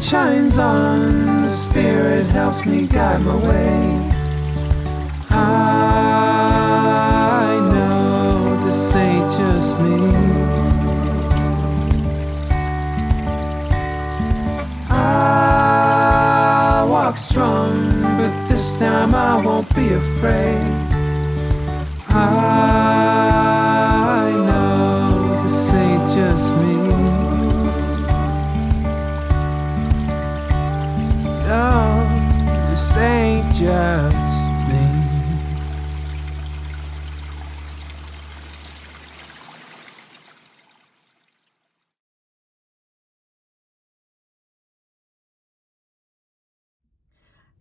light shines on, the Spirit helps me guide my way. I know this ain't just me. I walk strong, but this time I won't be afraid. I know this ain't just me. No, this ain't just me.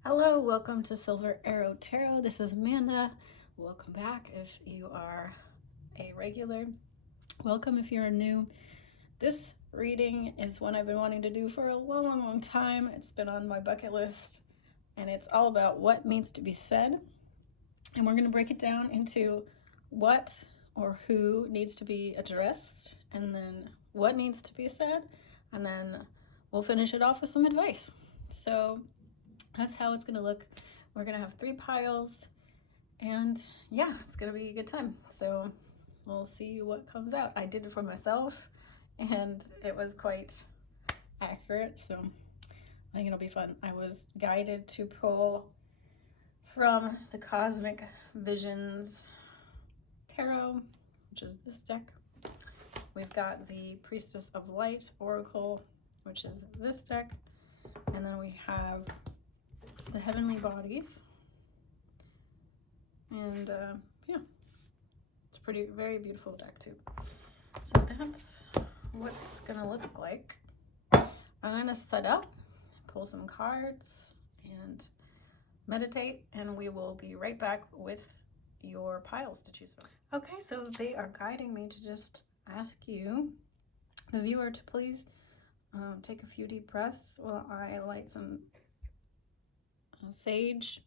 Hello, welcome to Silver Arrow Tarot. This is Amanda. Welcome back if you are a regular. Welcome if you're new. This reading is one I've been wanting to do for a long time. It's been on my bucket list, and it's all about what needs to be said. And we're going to break it down into what or who needs to be addressed, and then what needs to be said, and then we'll finish it off with some advice. So that's how it's going to look. We're going to have 3 piles, and yeah, it's going to be a good time. So we'll see what comes out. I did it for myself, and it was quite accurate, so I think it'll be fun. I was guided to pull from the Cosmic Visions Tarot, which is this deck. We've got the Priestess of Light Oracle, which is this deck, and then we have the Heavenly Bodies, and yeah, it's a very beautiful deck too. So that's what it's gonna look like. I'm gonna set up, pull some cards, and meditate, and we will be right back with your piles to choose from. Okay, so they are guiding me to just ask you, the viewer, to please take a few deep breaths while I light some sage,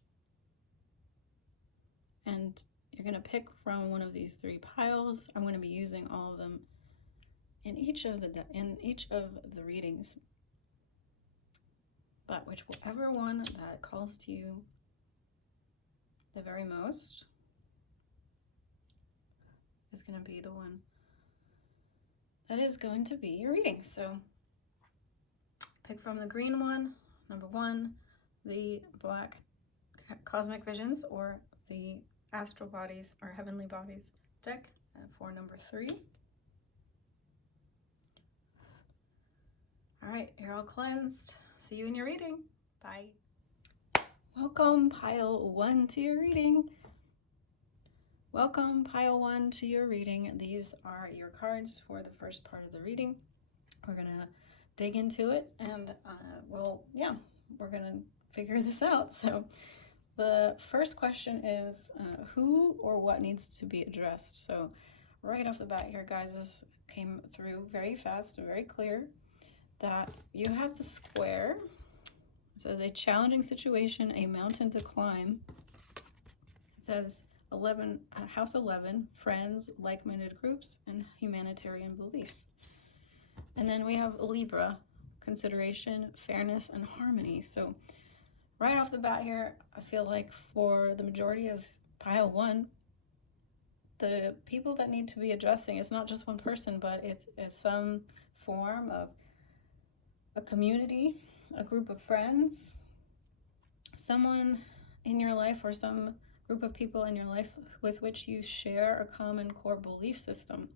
and you're going to pick from one of these 3 piles. I'm going to be using all of them in each of the readings, but whichever one that calls to you the very most is going to be the one that is going to be your reading. So pick from the green one, number 1, the black Cosmic Visions, or the Astral Bodies or Heavenly Bodies deck for number 3. All right, you're all cleansed. See you in your reading. Bye. Welcome, pile 1, to your reading. Welcome, pile 1, to your reading. These are your cards for the first part of the reading. We're gonna dig into it, and we're gonna figure this out. So the first question is who or what needs to be addressed. So right off the bat here, guys, this came through very fast and very clear that you have the square. It says a challenging situation, a mountain to climb. It says 11, house 11, friends, like-minded groups, and humanitarian beliefs. And then we have Libra, consideration, fairness, and harmony. So right off the bat here, I feel like for the majority of pile 1, the people that need to be addressing, it's not just one person, but it's some form of a community, a group of friends, someone in your life, or some group of people in your life with which you share a common core belief system.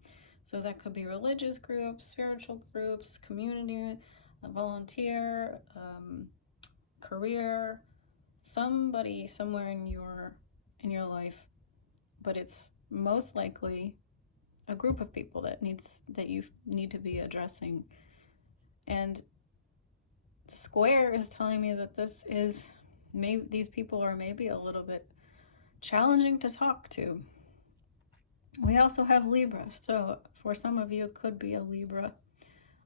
So that could be religious groups, spiritual groups, community, a volunteer, career, somebody somewhere in your life, but it's most likely a group of people that you need to be addressing. And square is telling me that these people are maybe a little bit challenging to talk to. We also have Libra, so for some of you it could be a Libra,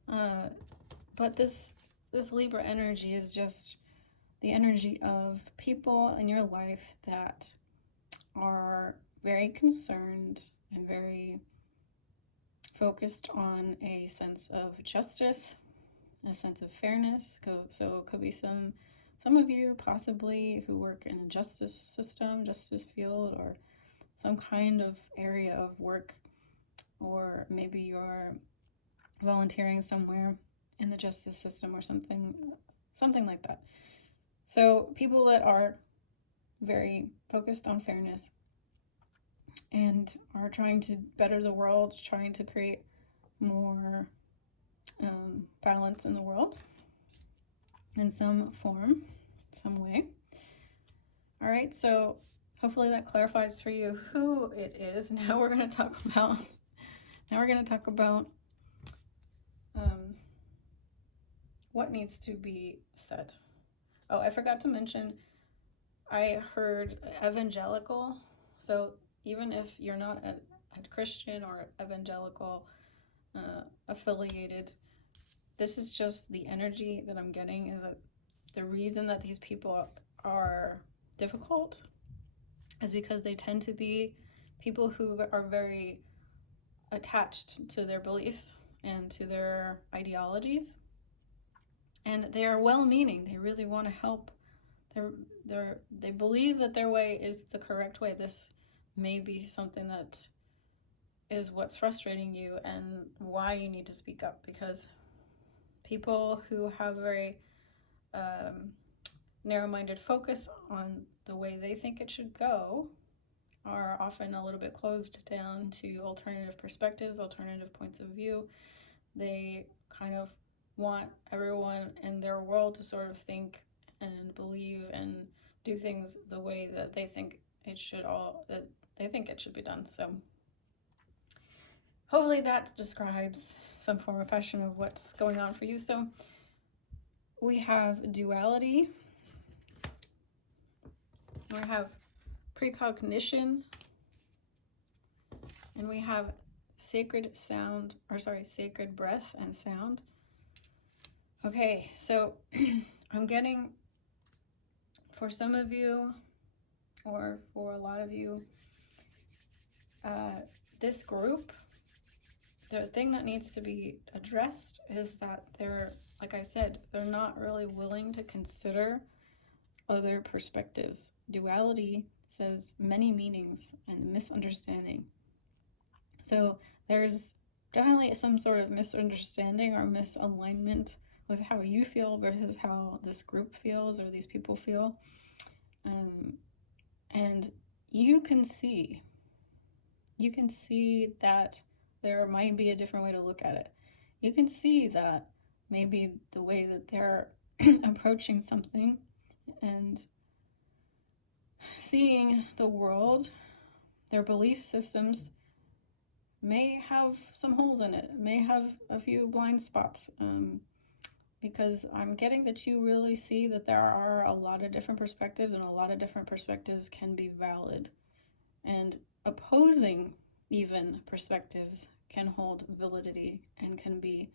but this Libra energy is just the energy of people in your life that are very concerned and very focused on a sense of justice, a sense of fairness. So it could be some of you possibly who work in a justice system, justice field, or some kind of area of work, or maybe you're volunteering somewhere in the justice system or something like that. So people that are very focused on fairness and are trying to better the world, trying to create more balance in the world in some form, some way. All right, so hopefully that clarifies for you who it is. Now we're going to talk about what needs to be said. Oh, I forgot to mention, I heard evangelical. So even if you're not a Christian or evangelical affiliated, this is just the energy that I'm getting, is that the reason that these people are difficult is because they tend to be people who are very attached to their beliefs and to their ideologies, and they are well-meaning. They really want to help. They believe that their way is the correct way. This may be something that is what's frustrating you and why you need to speak up, because people who have very narrow-minded focus on the way they think it should go are often a little bit closed down to alternative perspectives, alternative points of view. They kind of want everyone in their world to sort of think and believe and do things the way that they think it should be done. So hopefully that describes some form or fashion of what's going on for you. So we have duality, we have precognition, and we have sacred breath and sound. Okay, so I'm getting, for some of you, or for a lot of you, this group, the thing that needs to be addressed is that they're, like I said, they're not really willing to consider other perspectives. Duality says many meanings and misunderstanding. So there's definitely some sort of misunderstanding or misalignment with how you feel versus how this group feels or these people feel. And you can see that there might be a different way to look at it. You can see that maybe the way that they're approaching something and seeing the world, their belief systems may have some holes in it, may have a few blind spots, because I'm getting that you really see that there are a lot of different perspectives, and a lot of different perspectives can be valid, and opposing even perspectives can hold validity and can be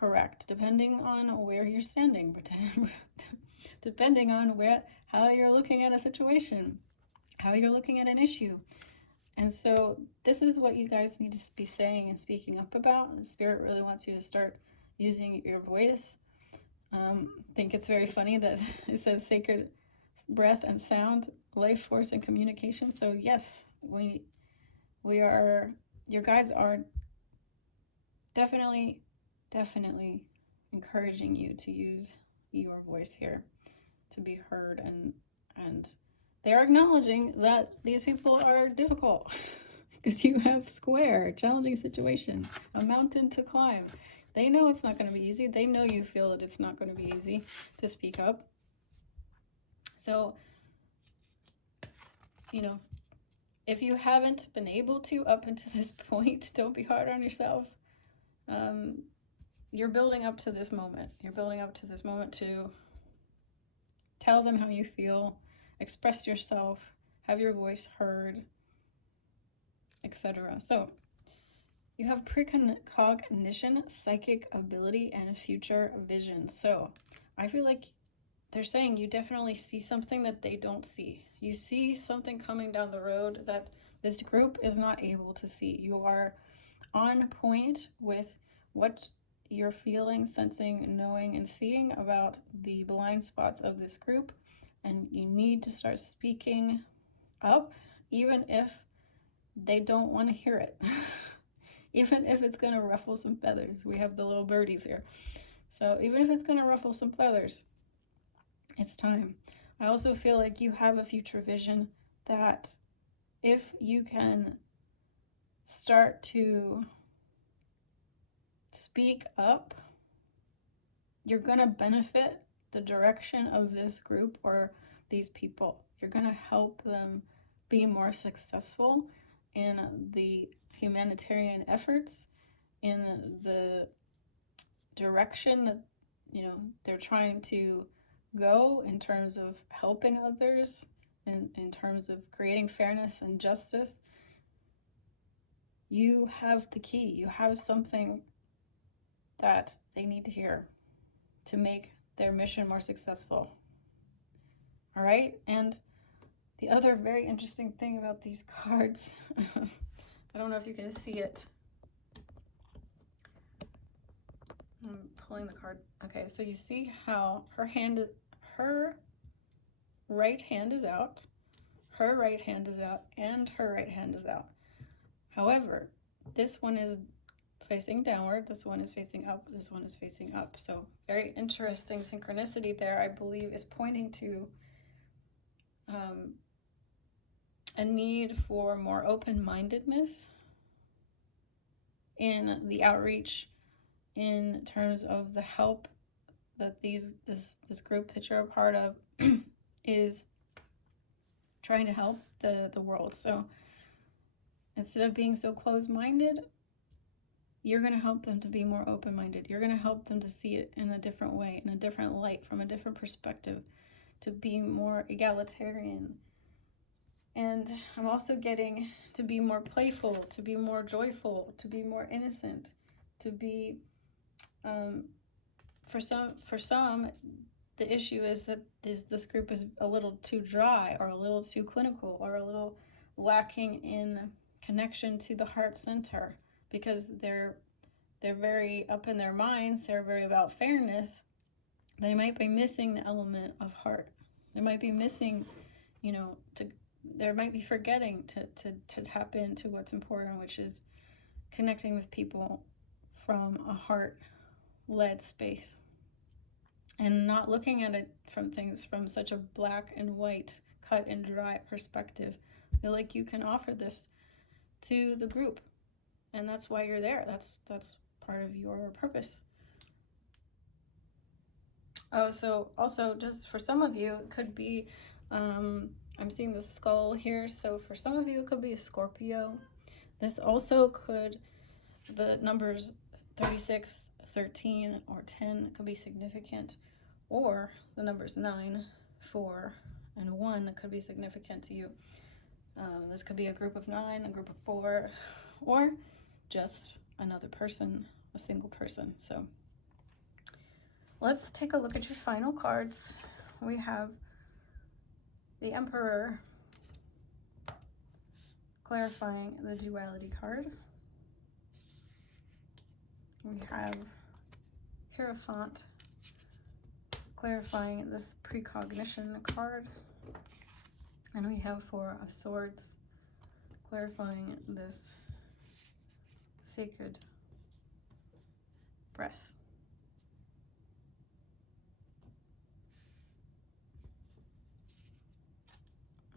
correct depending on where you're standing, depending on how you're looking at a situation, how you're looking at an issue. And so this is what you guys need to be saying and speaking up about. The Spirit really wants you to start using your voice. I think it's very funny that it says sacred breath and sound, life force and communication. So yes, your guides are definitely encouraging you to use your voice here to be heard, and they're acknowledging that these people are difficult because you have challenging situation, a mountain to climb. They know it's not going to be easy. They know you feel that it's not going to be easy to speak up. So, if you haven't been able to up until this point, don't be hard on yourself. You're building up to this moment. You're building up to this moment to tell them how you feel, express yourself, have your voice heard, etc. So you have precognition, psychic ability, and future vision. So I feel like they're saying you definitely see something that they don't see. You see something coming down the road that this group is not able to see. You are on point with what you're feeling, sensing, knowing, and seeing about the blind spots of this group, and you need to start speaking up, even if they don't want to hear it. Even if it's going to ruffle some feathers. We have the little birdies here. So even if it's going to ruffle some feathers, it's time. I also feel like you have a future vision that if you can start to speak up, you're going to benefit the direction of this group or these people. You're going to help them be more successful in the humanitarian efforts, in the direction that, you know, they're trying to go in terms of helping others, in terms of creating fairness and justice. You have the key. You have something that they need to hear to make their mission more successful. All right? And the other very interesting thing about these cards, I don't know if you can see it. I'm pulling the card. Okay, so you see how her right hand is out, her right hand is out, and her right hand is out. However, this one is facing downward, this one is facing up, this one is facing up. So very interesting synchronicity there, I believe, is pointing to a need for more open-mindedness in the outreach, in terms of the help that this group that you're a part of is trying to help the world. So instead of being so closed-minded, you're going to help them to be more open-minded. You're going to help them to see it in a different way, in a different light, from a different perspective, to be more egalitarian. And I'm also getting to be more playful, to be more joyful, to be more innocent, to be, for some, the issue is that this group is a little too dry, or a little too clinical, or a little lacking in connection to the heart center, because they're very up in their minds, they're very about fairness. They might be missing the element of heart. They might be missing, they might be forgetting to tap into what's important, which is connecting with people from a heart-led space, and not looking at it from things from such a black and white, cut and dry perspective. I feel like you can offer this to the group, and that's why you're there. That's part of your purpose. Oh, so also, just for some of you, it could be, I'm seeing the skull here, so for some of you it could be a Scorpio. This also could, the numbers 36, 13, or 10 could be significant, or the numbers 9, 4, and 1 could be significant to you. This could be a group of 9, a group of 4, or just another person, a single person. So let's take a look at your final cards. We have the Emperor, clarifying the duality card. We have Hierophant, clarifying this precognition card. And we have Four of Swords, clarifying this sacred breath.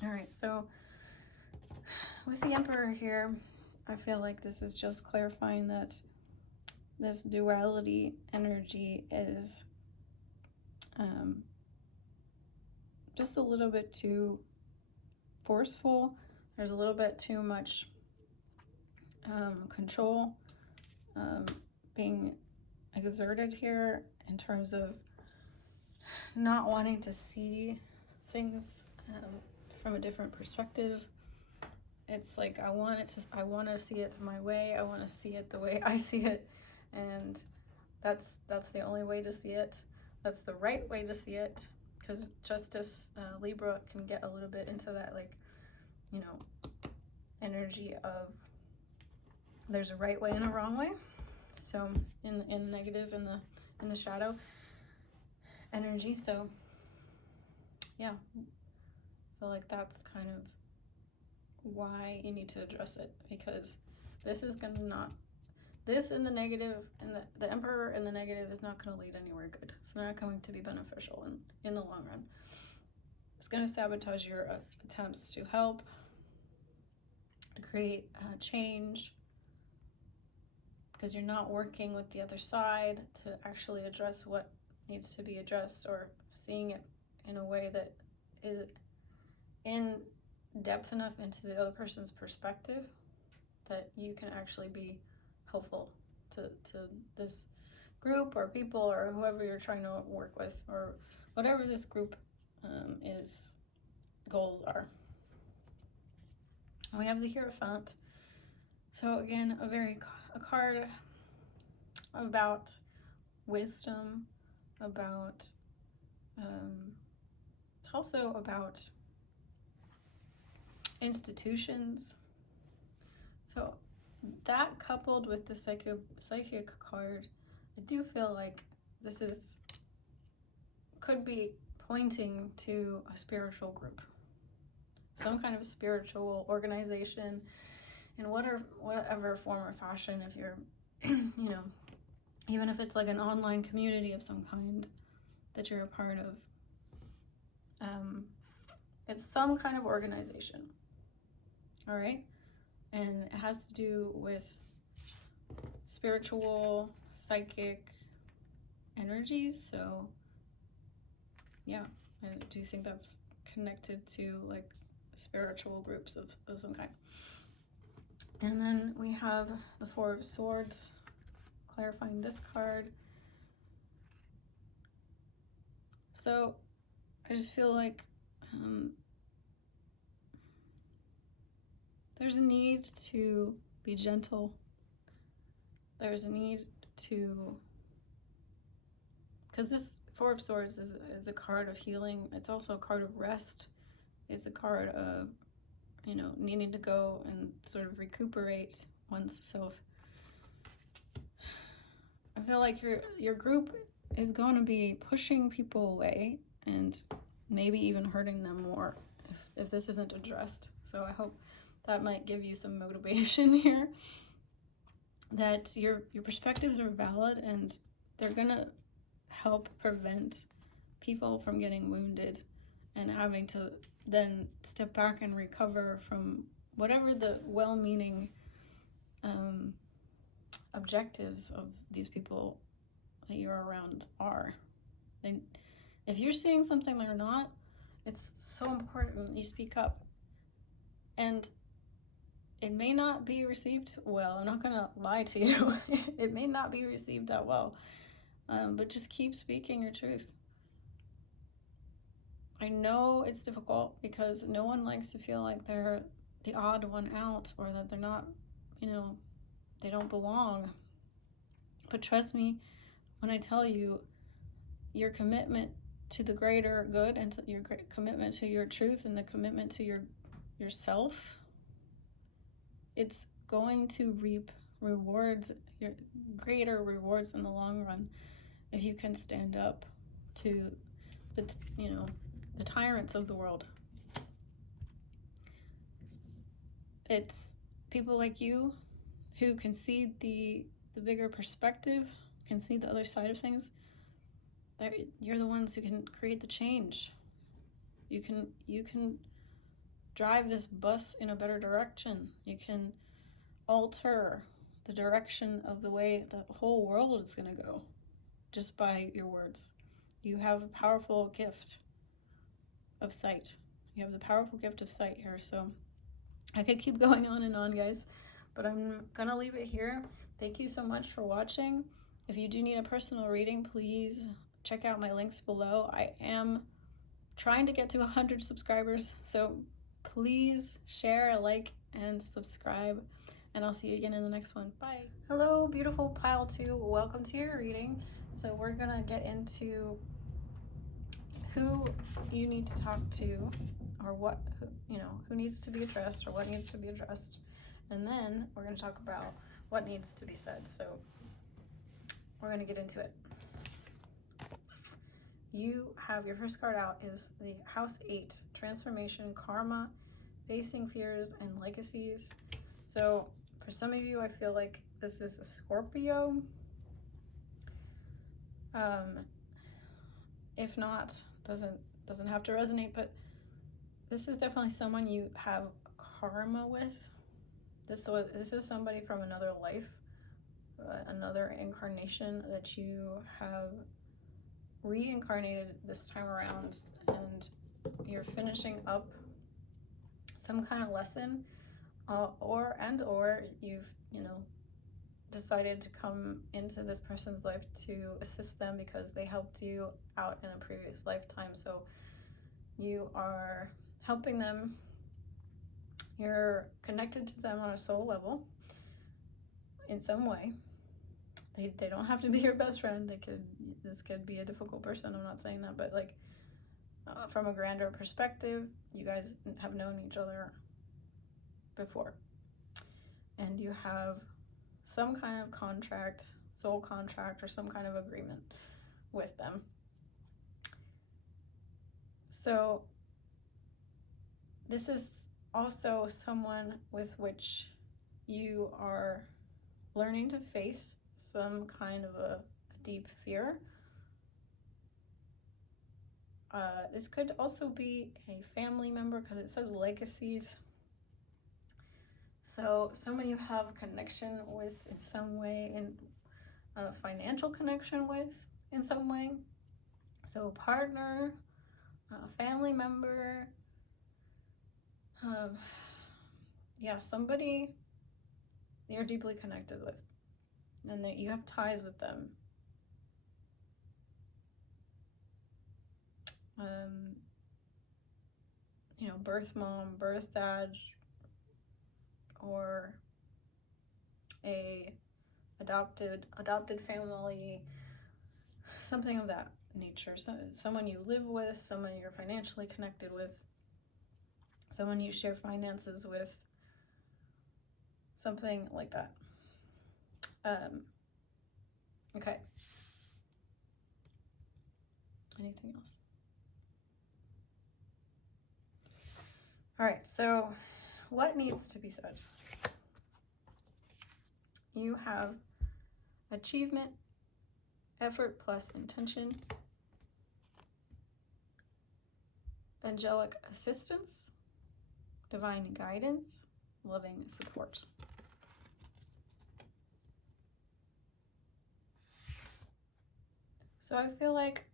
All right, so with the Emperor here, I feel like this is just clarifying that this duality energy is just a little bit too forceful. There's a little bit too much control being exerted here, in terms of not wanting to see things from a different perspective. It's like, I want to see it my way. I want to see it the way I see it, and that's the only way to see it. That's the right way to see it, because Justice Libra can get a little bit into that, like, energy of there's a right way and a wrong way. So in negative, in the shadow energy. So yeah, I feel like that's kind of why you need to address it, because this is gonna not, this in the negative, and the Emperor in the negative is not going to lead anywhere good. It's not going to be beneficial in the long run. It's going to sabotage your attempts to help, to create change, because you're not working with the other side to actually address what needs to be addressed, or seeing it in a way that is in depth enough into the other person's perspective that you can actually be helpful to this group or people or whoever you're trying to work with, or whatever this group goals are. And we have the Hierophant. So again, a card about wisdom, about it's also about institutions. So that coupled with the psychic card, I do feel like this could be pointing to a spiritual group, some kind of spiritual organization in whatever form or fashion. If you're, you know, even if it's like an online community of some kind that you're a part of, it's some kind of organization. All right. And it has to do with spiritual, psychic energies. So yeah, I do think that's connected to like spiritual groups of some kind. And then we have the Four of Swords, clarifying this card. So I just feel like there's a need to be gentle. There's a need to, because this Four of Swords is a card of healing. It's also a card of rest. It's a card of, you know, needing to go and sort of recuperate oneself. I feel like your group is going to be pushing people away and maybe even hurting them more if this isn't addressed. So I hope that might give you some motivation here, that your perspectives are valid and they're gonna help prevent people from getting wounded and having to then step back and recover from whatever the well-meaning objectives of these people that you're around are. If you're seeing something they're not, it's so important you speak up. And it may not be received well. I'm not gonna lie to you. It may not be received that well, but just keep speaking your truth. I know it's difficult because no one likes to feel like they're the odd one out, or that they're not, you know, they don't belong. But trust me when I tell you, your commitment to the greater good and to your commitment to your truth and the commitment to yourself, it's going to reap rewards, your greater rewards in the long run, if you can stand up to the tyrants of the world. It's people like you who can see the bigger perspective, can see the other side of things. You're the ones who can create the change. You can drive this bus in a better direction. You can alter the direction of the way the whole world is going to go just by your words. You have a powerful gift of sight. You have the powerful gift of sight here. So I could keep going on and on, guys, but I'm gonna leave it here. Thank you so much for watching. If you do need a personal reading, please check out my links below. I am trying to get to 100 subscribers, so please share, like, and subscribe, and I'll see you again in the next one. Bye. Hello, beautiful pile 2. Welcome to your reading. So we're gonna get into who you need to talk to, or who needs to be addressed, or what needs to be addressed, and then we're going to talk about what needs to be said. So we're going to get into it. You have your first card out is the House 8, Transformation, Karma, Facing Fears, and Legacies. So for some of you, I feel like this is a Scorpio. If not, doesn't have to resonate, but this is definitely someone you have karma with. This is somebody from another life, another incarnation that you have reincarnated this time around, and you're finishing up some kind of lesson, or you've decided to come into this person's life to assist them because they helped you out in a previous lifetime. So you are helping them. You're connected to them on a soul level in some way. They don't have to be your best friend. This could be a difficult person. I'm not saying that, but like from a grander perspective, you guys have known each other before, and you have some kind of contract, soul contract, or some kind of agreement with them. So this is also someone with which you are learning to face some kind of a deep fear. This could also be a family member because it says legacies. So someone you have connection with in some way, in a financial connection with in some way. So a partner, a family member, somebody you're deeply connected with and that you have ties with them. Birth mom, birth dad, or a adopted family, something of that nature. So, someone you live with, someone you're financially connected with, someone you share finances with, something like that. Okay. Anything else? All right, so what needs to be said? You have achievement, effort plus intention, angelic assistance, divine guidance, loving support. So I feel like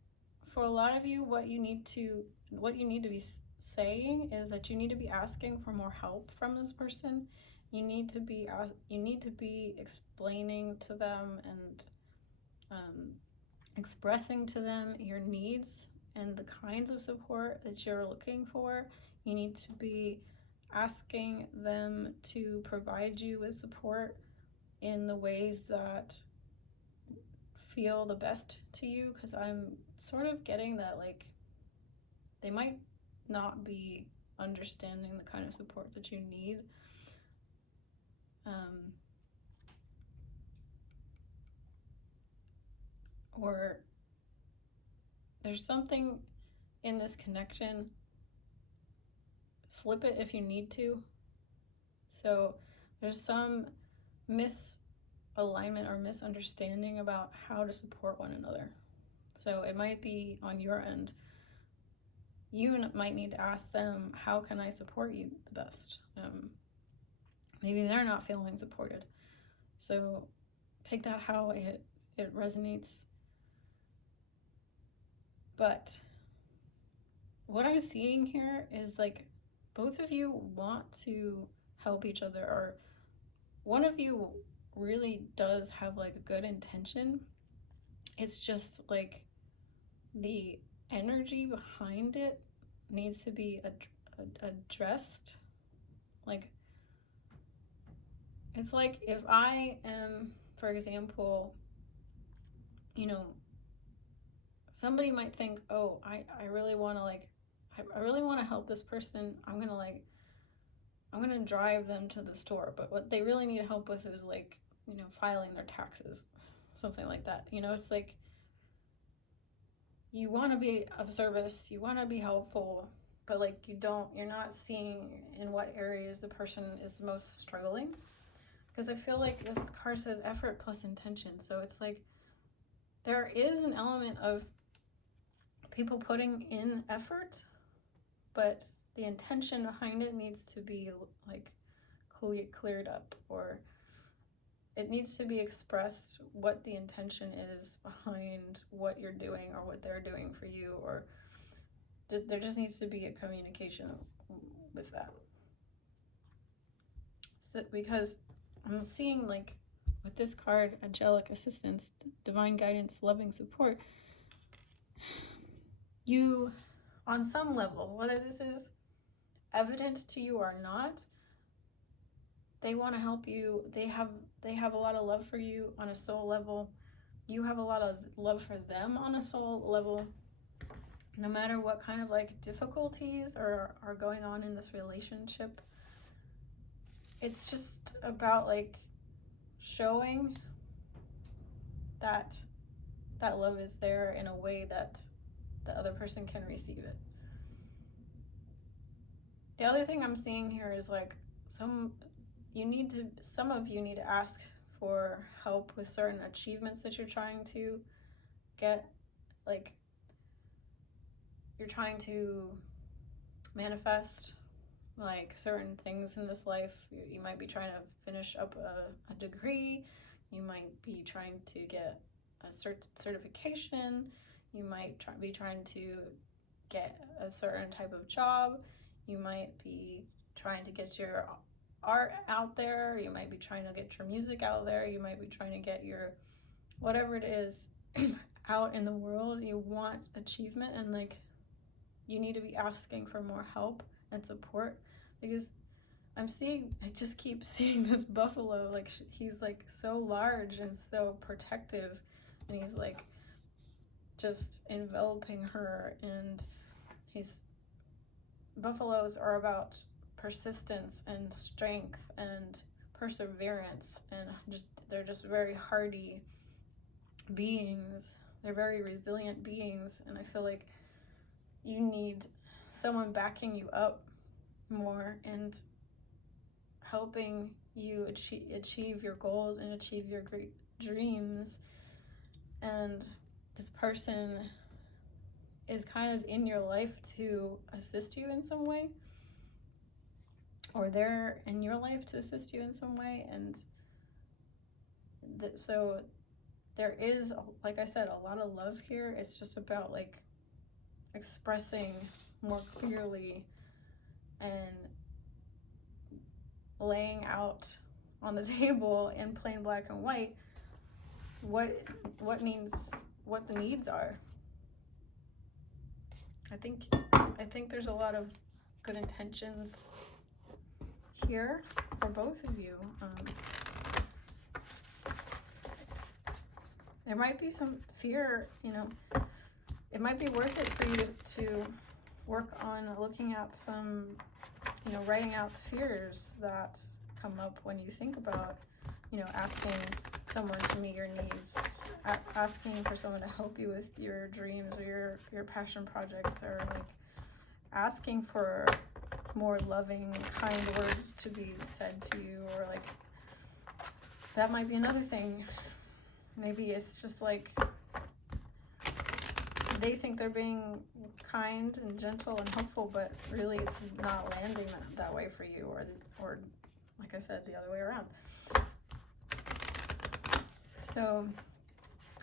for a lot of you, what you need to be saying is that you need to be asking for more help from this person. You need to be explaining to them and expressing to them your needs and the kinds of support that you're looking for. You need to be asking them to provide you with support in the ways that feel the best to you, because I'm sort of getting that like they might not be understanding the kind of support that you need. Or there's something in this connection. Flip it if you need to. So there's some misalignment or misunderstanding about how to support one another. So it might be on your end. You might need to ask them, how can I support you the best? Maybe they're not feeling supported. So take that how it resonates. But what I'm seeing here is like both of you want to help each other, or one of you really does have like a good intention. It's just like the energy behind it needs to be addressed. Like, it's like if I am, for example, somebody might think, oh, I really want to I really want to help this person. I'm gonna drive them to the store, but what they really need help with is filing their taxes. something like that. You know, it's like you want to be of service, you want to be helpful, but like you're not seeing in what areas the person is most struggling. Because I feel like this card says effort plus intention. So it's like there is an element of people putting in effort, but the intention behind it needs to be like cleared up, or it needs to be expressed what the intention is behind what you're doing or what they're doing for you, or there just needs to be a communication with that. So because I'm seeing like with this card, angelic assistance, divine guidance, loving support, you on some level, whether this is evident to you or not, they want to help you. They have a lot of love for you on a soul level. You have a lot of love for them on a soul level. No matter what kind of like difficulties are going on in this relationship, it's just about like showing that love is there in a way that the other person can receive it. The other thing I'm seeing here is like some of you need to ask for help with certain achievements that you're trying to get. Like you're trying to manifest like certain things in this life. You might be trying to finish up a degree. You might be trying to get a certification. You might be trying to get a certain type of job. You might be trying to get your art out there. You might be trying to get your music out there. You might be trying to get your whatever it is out in the world. You want achievement, and like you need to be asking for more help and support, because I just keep seeing this buffalo, like he's like so large and so protective, and he's like just enveloping her, and buffaloes are about persistence and strength and perseverance, and they're just very hardy beings. They're very resilient beings, and I feel like you need someone backing you up more and helping you achieve your goals and achieve your great dreams. And this person is kind of in your life to assist you in some way, or they're in your life to assist you in some way. And so there is, like I said, a lot of love here. It's just about like expressing more clearly and laying out on the table in plain black and white what the needs are. I think there's a lot of good intentions here for both of you. There might be some fear, you know. It might be worth it for you to work on looking at some, you know, writing out fears that come up when you think about, you know, asking someone to meet your needs, asking for someone to help you with your dreams or your passion projects, or like asking for more loving, kind words to be said to you, or like that might be another thing. Maybe it's just like they think they're being kind and gentle and helpful, but really it's not landing that way for you, or like I said, the other way around. So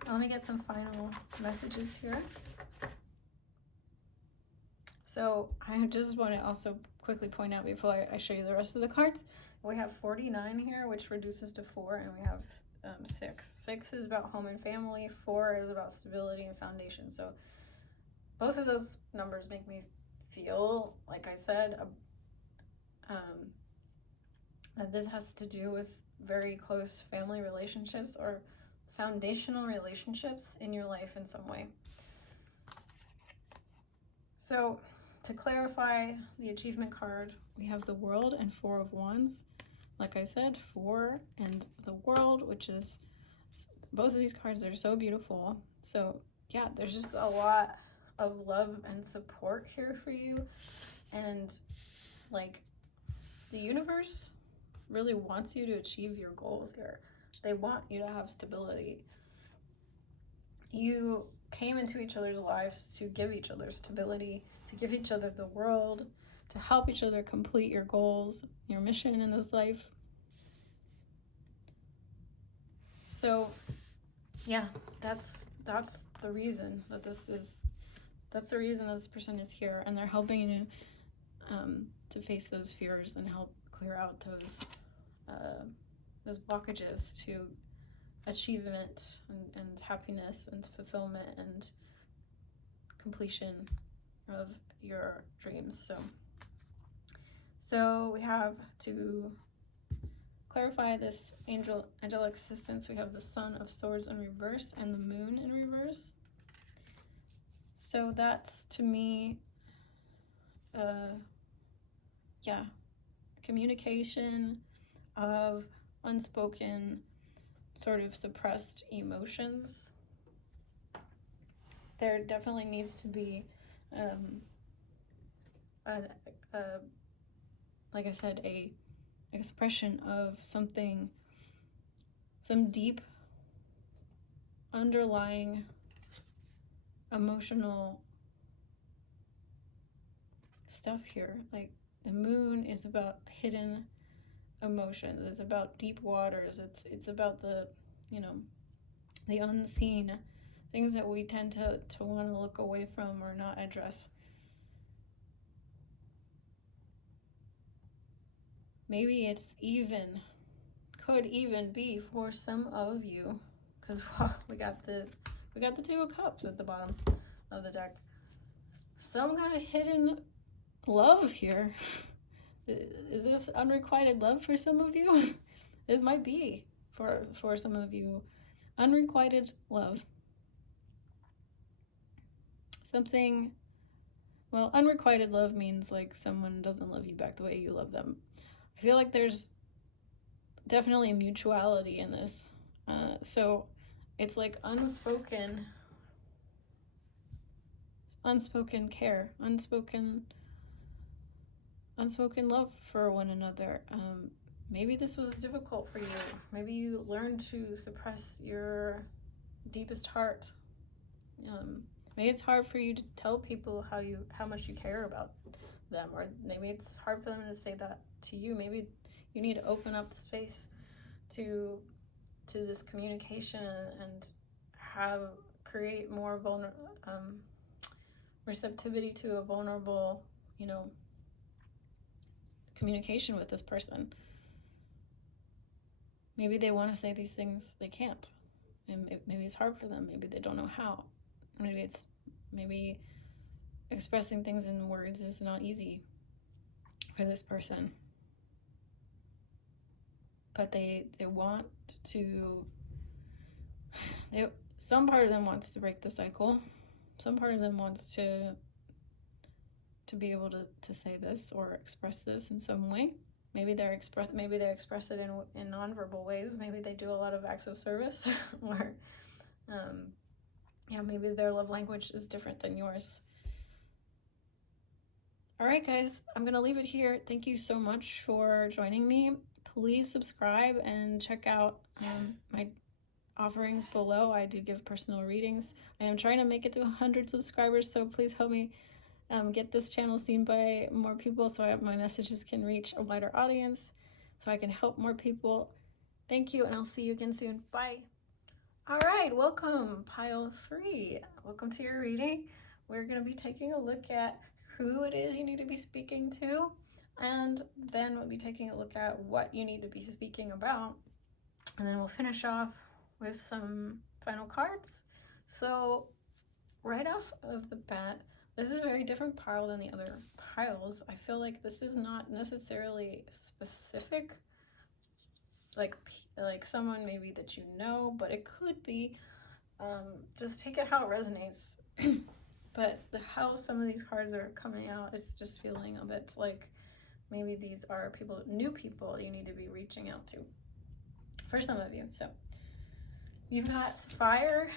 let me get some final messages here. So I just want to also quickly point out before I show you the rest of the cards, we have 49 here, which reduces to 4, and we have 6. 6 is about home and family. 4 is about stability and foundation. So both of those numbers make me feel, like I said, that this has to do with very close family relationships or foundational relationships in your life in some way. So to clarify the achievement card, we have the World and 4 of Wands. Like I said, 4 and the World, which is both of these cards are so beautiful. So yeah, there's just a lot of love and support here for you. And like, the universe really wants you to achieve your goals here. They want you to have stability. You came into each other's lives to give each other stability, to give each other the world, to help each other complete your goals, your mission in this life. So yeah, that's the reason that that's the reason that this person is here, and they're helping you to face those fears and help clear out those blockages to achievement and happiness and fulfillment and completion of your dreams. So we have to clarify this angelic assistance. We have the Sun of Swords in reverse and the Moon in reverse. So that's, to me, communication of unspoken, sort of suppressed emotions. There definitely needs to be, like I said, a expression of something, some deep underlying emotional stuff here. Like, the Moon is about hidden emotions. It's about deep waters. It's about the unseen things that we tend to want to look away from or not address. Maybe it's could even be for some of you, because we got the Two of Cups at the bottom of the deck. Some kind of hidden love here. Is this unrequited love for some of you? It might be for some of you. Unrequited love. Something, well, unrequited love means like someone doesn't love you back the way you love them. I feel like there's definitely mutuality in this. So it's like unspoken care, unspoken love for one another. Maybe this was difficult for you. Maybe you learned to suppress your deepest heart. Maybe it's hard for you to tell people how much you care about them, or maybe it's hard for them to say that to you. Maybe you need to open up the space to this communication and create more receptivity to a vulnerable, communication with this person. Maybe they want to say these things, they can't, and maybe it's hard for them. Maybe they don't know how. Maybe expressing things in words is not easy for this person. But they want to. Some part of them wants to break the cycle. Some part of them wants to be able to say this or express this in some way. Maybe they express it in nonverbal ways. Maybe they do a lot of acts of service, or maybe their love language is different than yours. All right, guys, I'm gonna leave it here. Thank you so much for joining me. Please subscribe and check out my offerings below. I do give personal readings. I am trying to make it to 100 subscribers, so please help me get this channel seen by more people so my messages can reach a wider audience, so I can help more people. Thank you, and I'll see you again soon. Bye. All right, welcome, pile 3. Welcome to your reading. We're going to be taking a look at who it is you need to be speaking to, and then we'll be taking a look at what you need to be speaking about, and then we'll finish off with some final cards. So right off of the bat, this is a very different pile than the other piles. I feel like this is not necessarily specific, like someone maybe that you know, but it could be. Just take it how it resonates. But how some of these cards are coming out, it's just feeling a bit like maybe these are new people you need to be reaching out to, for some of you. So You've got fire,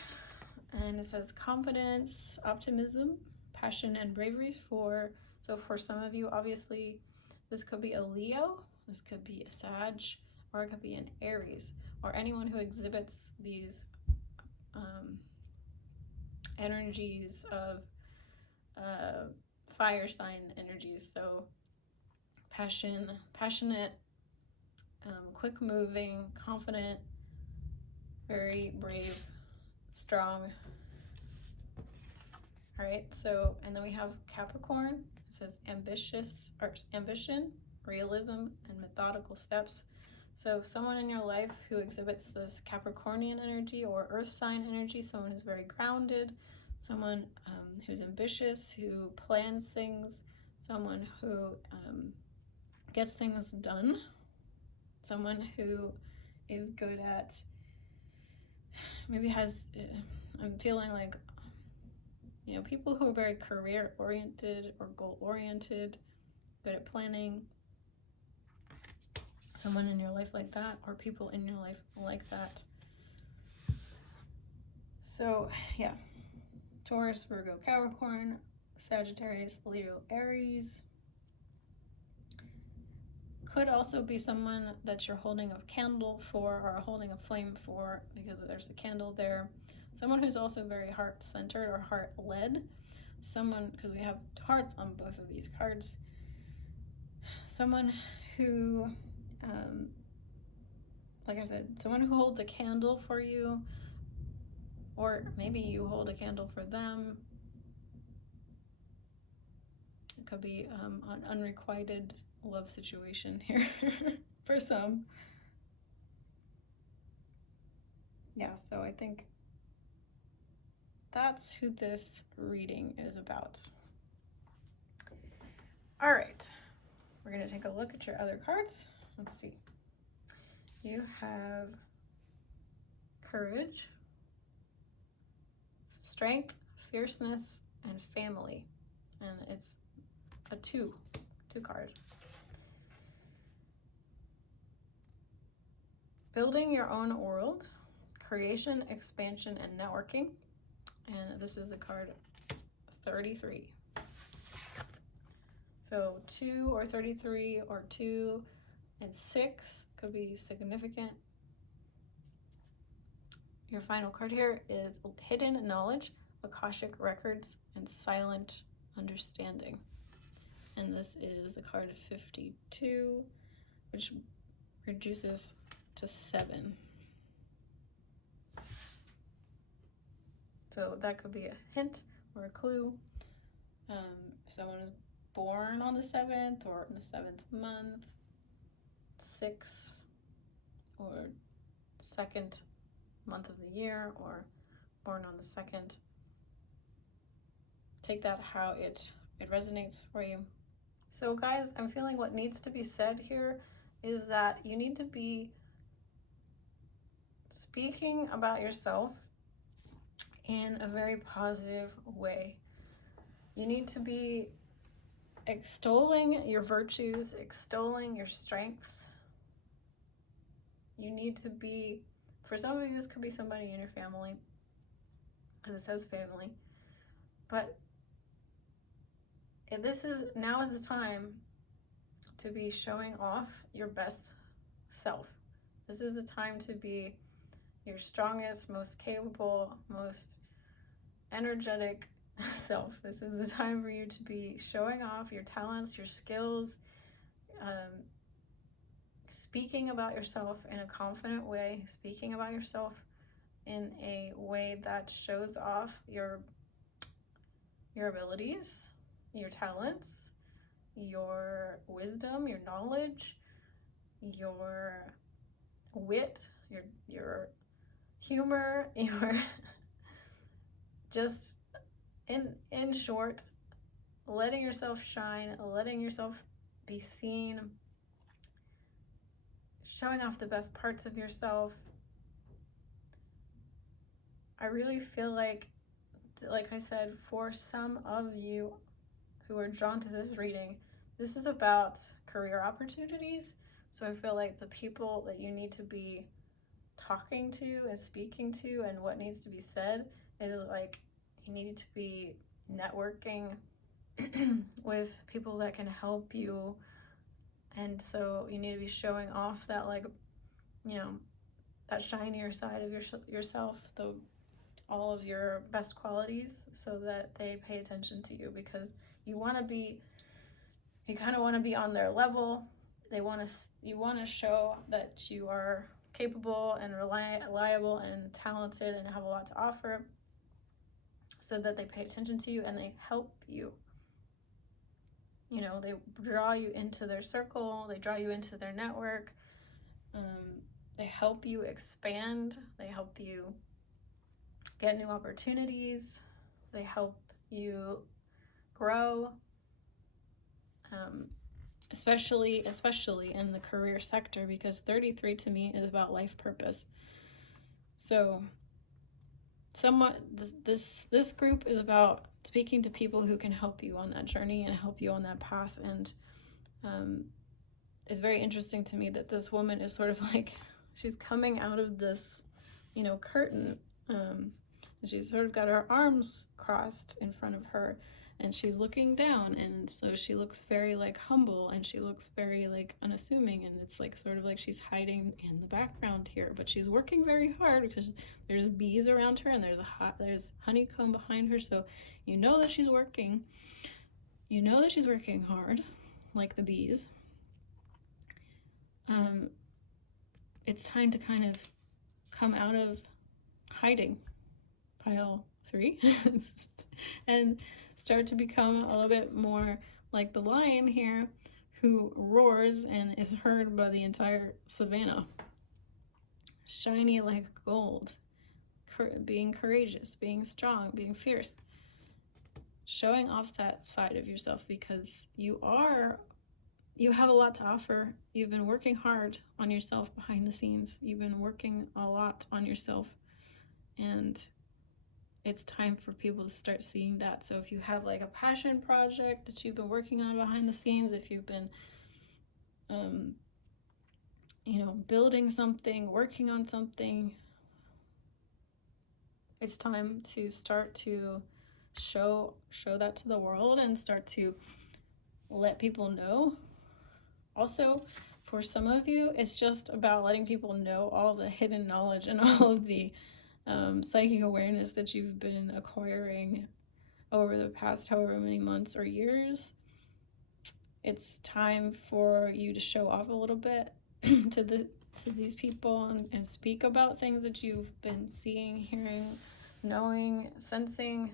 and it says confidence, optimism, passion, and bravery. So for some of you, obviously, this could be a Leo, this could be a Sag, or it could be an Aries, or anyone who exhibits these energies of fire sign energies. So passionate, quick moving, confident, very brave, strong. All right, so, and then we have Capricorn. It says ambition, realism, and methodical steps. So someone in your life who exhibits this Capricornian energy or earth sign energy, someone who's very grounded, someone who's ambitious, who plans things, someone who gets things done, someone who is good at, maybe has, I'm feeling like, you know, people who are very career oriented or goal oriented, good at planning, someone in your life like that, or people in your life like that. So yeah, Taurus, Virgo, Capricorn, Sagittarius, Leo, Aries. Could also be someone that you're holding a candle for or holding a flame for, because there's a candle there. Someone who's also very heart-centered or heart-led. Someone, because we have hearts on both of these cards. Someone who, like I said, someone who holds a candle for you, or maybe you hold a candle for them. It could be an unrequited love situation here for some. Yeah, so I think that's who this reading is about. All right, we're going to take a look at your other cards. Let's see. You have courage, strength, fierceness, and family. And it's a two card. Building your own world, creation, expansion, and networking. And this is the card 33. So 2 or 33 or 2 and 6 could be significant. Your final card here is hidden knowledge, Akashic records, and silent understanding. And this is the card 52, which reduces to 7. So that could be a hint or a clue. If someone is born on the 7th or in the 7th month, 6 or 2nd month of the year, or born on the 2nd, take that how it resonates for you. So guys, I'm feeling what needs to be said here is that you need to be speaking about yourself in a very positive way. You need to be extolling your virtues, extolling your strengths. You need to be, for some of you, this could be somebody in your family, because it says family, but now is the time to be showing off your best self. This is the time to be your strongest, most capable, most energetic self. This is the time for you to be showing off your talents, your skills, speaking about yourself in a confident way, speaking about yourself in a way that shows off your abilities, your talents, your wisdom, your knowledge, your wit, your humor, your just in short, letting yourself shine, letting yourself be seen, showing off the best parts of yourself. I really feel like I said, for some of you who are drawn to this reading, this is about career opportunities. So I feel like the people that you need to be talking to and speaking to and what needs to be said is like you need to be networking with people that can help you. And so you need to be showing off that, like, you know, that shinier side of yourself, all of your best qualities, so that they pay attention to you, because you kind of want to be on their level. You want to show that you are capable and reliable and talented and have a lot to offer, so that they pay attention to you and they help you. You know, they draw you into their circle, they draw you into their network, they help you expand, they help you get new opportunities, they help you grow, especially in the career sector, because 33 to me is about life purpose. So somewhat this group is about speaking to people who can help you on that journey and help you on that path. And it's very interesting to me that this woman is sort of like, she's coming out of this, you know, curtain, and she's sort of got her arms crossed in front of her, and she's looking down, and so she looks very like humble, and she looks very like unassuming, and it's like sort of like she's hiding in the background here, but she's working very hard because there's bees around her and there's honeycomb behind her, so you know that she's working. You know that she's working hard, like the bees. It's time to kind of come out of hiding, pile 3, and start to become a little bit more like the lion here, who roars and is heard by the entire savannah. Shiny like gold, being courageous, being strong, being fierce, showing off that side of yourself, because you have a lot to offer. You've been working hard on yourself behind the scenes. You've been working a lot on yourself, and it's time for people to start seeing that. So if you have like a passion project that you've been working on behind the scenes, if you've been building something, working on something, it's time to start to show that to the world and start to let people know. Also, for some of you, it's just about letting people know all the hidden knowledge and all of the psychic awareness that you've been acquiring over the past however many months or years. It's time for you to show off a little bit to these people and speak about things that you've been seeing, hearing, knowing, sensing,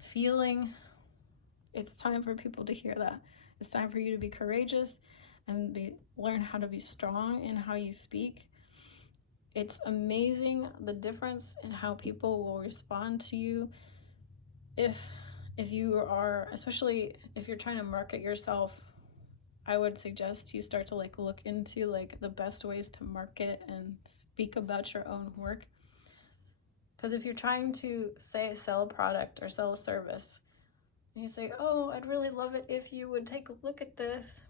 feeling. It's time for people to hear that. It's time for you to be courageous and learn how to be strong in how you speak. It's amazing the difference in how people will respond to you if you are, especially if you're trying to market yourself. I would suggest you start to look into the best ways to market and speak about your own work. Because if you're trying to sell a product or sell a service, and you say, "Oh, I'd really love it if you would take a look at this,"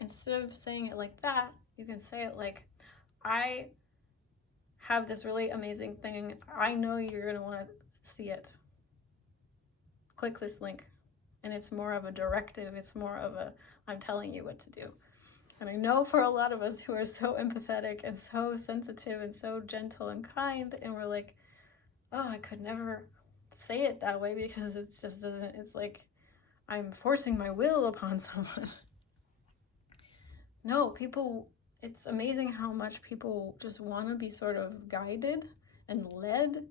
instead of saying it like that, you can say it like, "I have this really amazing thing. I know you're going to want to see it. Click this link." And it's more of a directive. It's more of a, I'm telling you what to do. And I know for a lot of us who are so empathetic and so sensitive and so gentle and kind, and we're like, "Oh, I could never say it that way because it just doesn't," it's like I'm forcing my will upon someone. No, people, it's amazing how much people just want to be sort of guided and led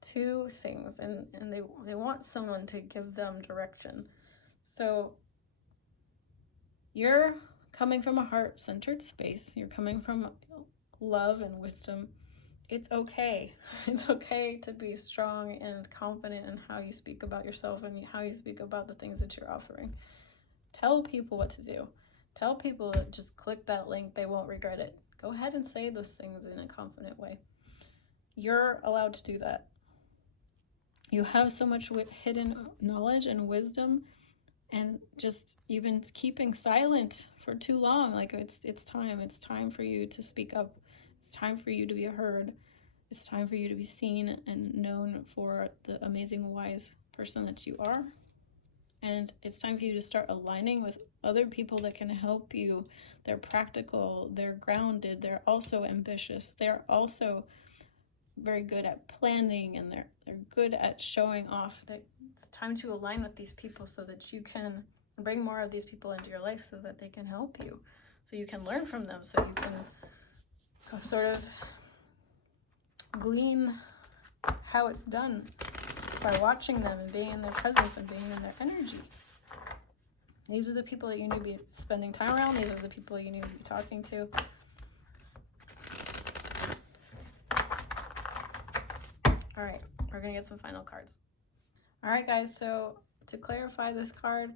to things, and they want someone to give them direction. So you're coming from a heart-centered space. You're coming from love and wisdom. It's okay. It's okay to be strong and confident in how you speak about yourself and how you speak about the things that you're offering. Tell people what to do. Tell people to just click that link. They won't regret it. Go ahead and say those things in a confident way. You're allowed to do that. You have so much hidden knowledge and wisdom, and just you've been keeping silent for too long. It's time for you to speak up. It's time for you to be heard. It's time for you to be seen and known for the amazing, wise person that you are. And it's time for you to start aligning with other people that can help you. They're practical, they're grounded, they're also ambitious, they're also very good at planning, and they're good at showing off. That it's time to align with these people so that you can bring more of these people into your life so that they can help you, so you can learn from them, so you can sort of glean how it's done by watching them and being in their presence and being in their energy. These are the people that you need to be spending time around. These are the people you need to be talking to. All right, we're gonna get some final cards. All right, guys, so to clarify this card,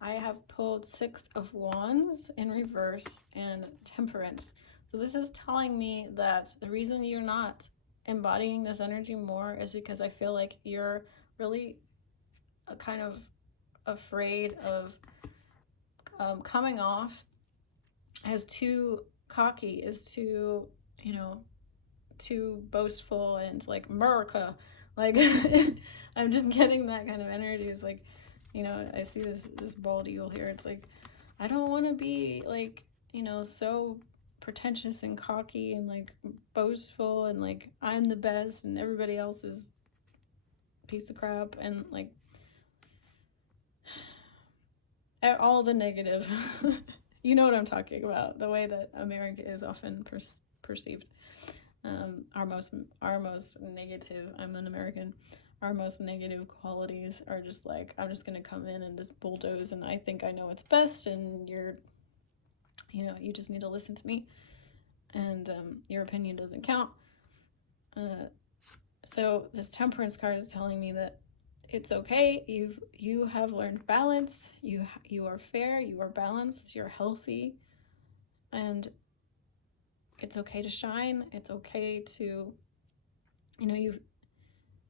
I have pulled 6 of Wands in reverse and Temperance. So this is telling me that the reason you're not embodying this energy more is because I feel like you're really kind of afraid of coming off as too cocky, as too, too boastful and like America. Like I'm just getting that kind of energy. It's like, I see this bald eagle here. It's like, I don't want to be like, so pretentious and cocky and like boastful and like I'm the best and everybody else is a piece of crap, and like all the negative. You know what I'm talking about, the way that America is often perceived. Our most negative, I'm an American, our most negative qualities are just like, I'm just going to come in and just bulldoze, and I think I know what's best, and you just need to listen to me, and your opinion doesn't count. So this Temperance card is telling me that it's okay. You have learned balance. You are fair. You are balanced. You're healthy, and it's okay to shine. It's okay to,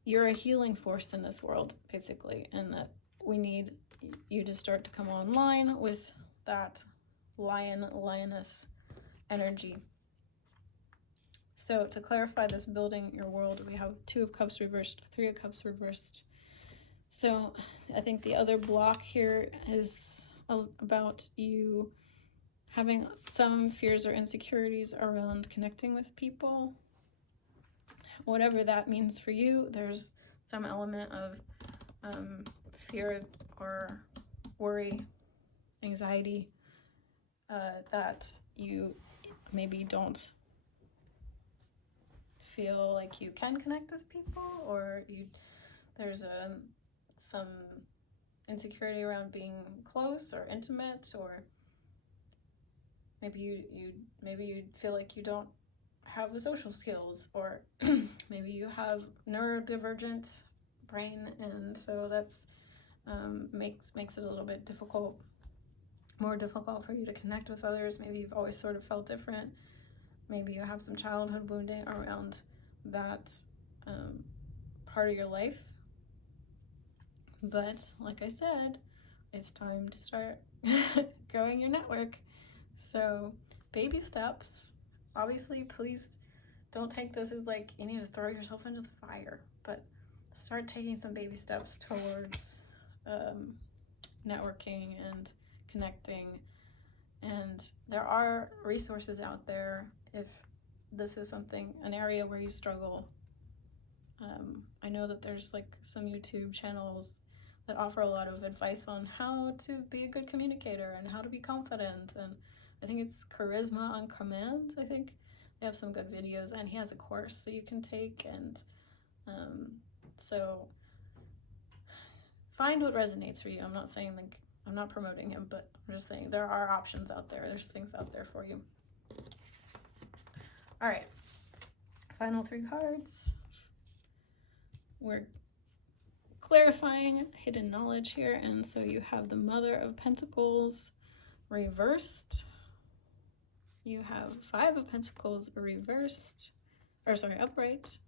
you're a healing force in this world, basically, and that we need you to start to come online with that lioness energy. So to clarify this building your world, we have 2 of Cups reversed, 3 of Cups reversed. So I think the other block here is about you having some fears or insecurities around connecting with people. Whatever that means for you, there's some element of fear or worry, anxiety that you maybe don't feel like you can connect with people, or there's some insecurity around being close or intimate, or maybe you feel like you don't have the social skills, or maybe you have neurodivergent brain, and so that's makes it a little bit more difficult for you to connect with others. Maybe you've always sort of felt different. Maybe you have some childhood wounding around that part of your life. But like I said, it's time to start growing your network. So baby steps. Obviously, please don't take this as like you need to throw yourself into the fire, but start taking some baby steps towards networking and connecting. And there are resources out there if this is an area where you struggle. I know that there's like some YouTube channels that offer a lot of advice on how to be a good communicator and how to be confident, and I think it's Charisma on Command. I think they have some good videos, and he has a course that you can take, and so find what resonates for you. I'm not saying like, I'm not promoting him, but I'm just saying there are options out there. There's things out there for you. All right, final 3 cards. We're clarifying hidden knowledge here, and so you have the Mother of Pentacles reversed. You have 5 of Pentacles reversed, upright,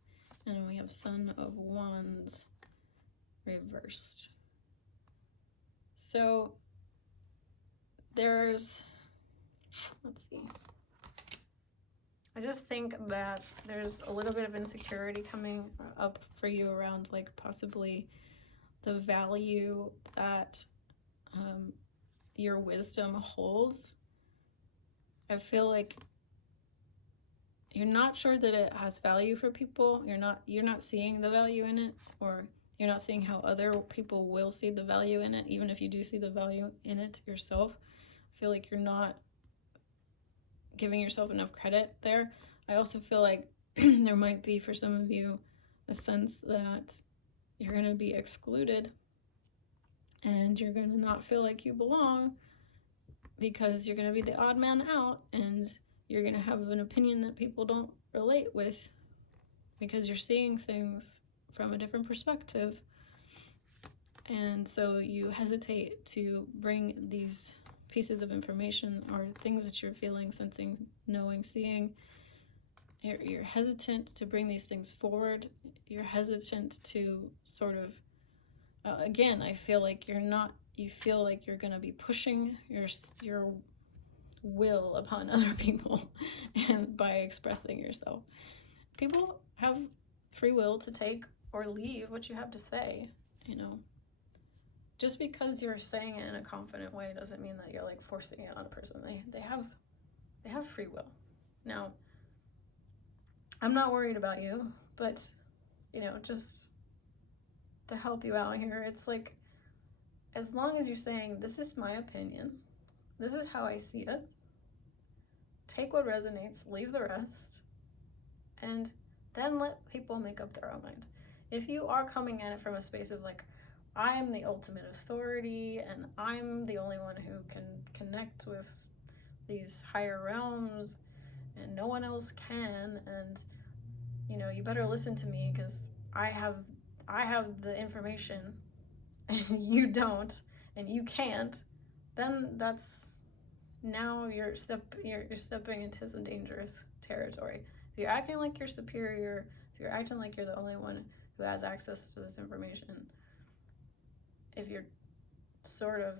and then we have Son of Wands reversed. So let's see. I just think that there's a little bit of insecurity coming up for you around like possibly the value that your wisdom holds. I feel like you're not sure that it has value for people. You're not seeing the value in it, or you're not seeing how other people will see the value in it, even if you do see the value in it yourself. I feel like you're not giving yourself enough credit there. I also feel like there might be, for some of you, a sense that you're going to be excluded and you're going to not feel like you belong because you're going to be the odd man out, and you're going to have an opinion that people don't relate with because you're seeing things from a different perspective. And so you hesitate to bring these pieces of information or things that you're feeling, sensing, knowing, seeing. You're hesitant to bring these things forward. You're hesitant to sort of, again, I feel like you feel like you're going to be pushing your will upon other people and by expressing yourself. People have free will to take or leave what you have to say, you know. Just because you're saying it in a confident way doesn't mean that you're like forcing it on a person. They have free will. Now, I'm not worried about you, but you know, just to help you out here, it's like, as long as you're saying, this is my opinion, this is how I see it, take what resonates, leave the rest, and then let people make up their own mind. If you are coming at it from a space of like, I'm the ultimate authority and I'm the only one who can connect with these higher realms and no one else can, and you know, you better listen to me because I have the information and you don't and you can't, then that's, now you're stepping into some dangerous territory. If you're acting like you're superior, if you're acting like you're the only one who has access to this information, if you're sort of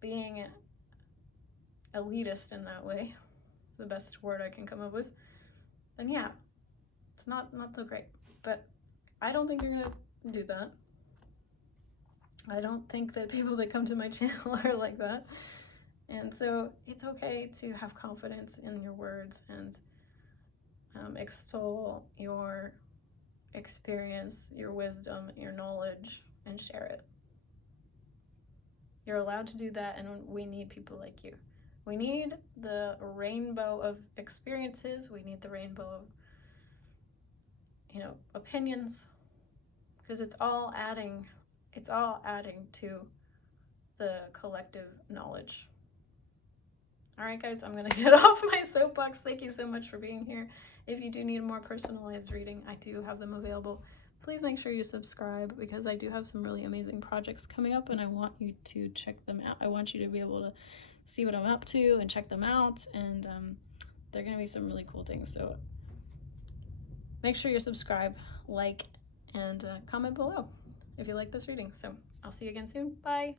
being elitist in that way, it's the best word I can come up with, then yeah, it's not so great. But I don't think you're gonna do that. I don't think that people that come to my channel are like that. And so it's okay to have confidence in your words and extol your experience, your wisdom, your knowledge, and share it. You're allowed to do that, and we need people like you. We need the rainbow of experiences. We need the rainbow of, you know, opinions, because it's all adding to the collective knowledge. All right, guys, I'm gonna get off my soapbox. Thank you so much for being here. If you do need a more personalized reading, I do have them available. Please make sure you subscribe, because I do have some really amazing projects coming up and I want you to check them out. I want you to be able to see what I'm up to and check them out, and they're gonna be some really cool things. So make sure you subscribe, like, and comment below if you like this reading. So I'll see you again soon. Bye.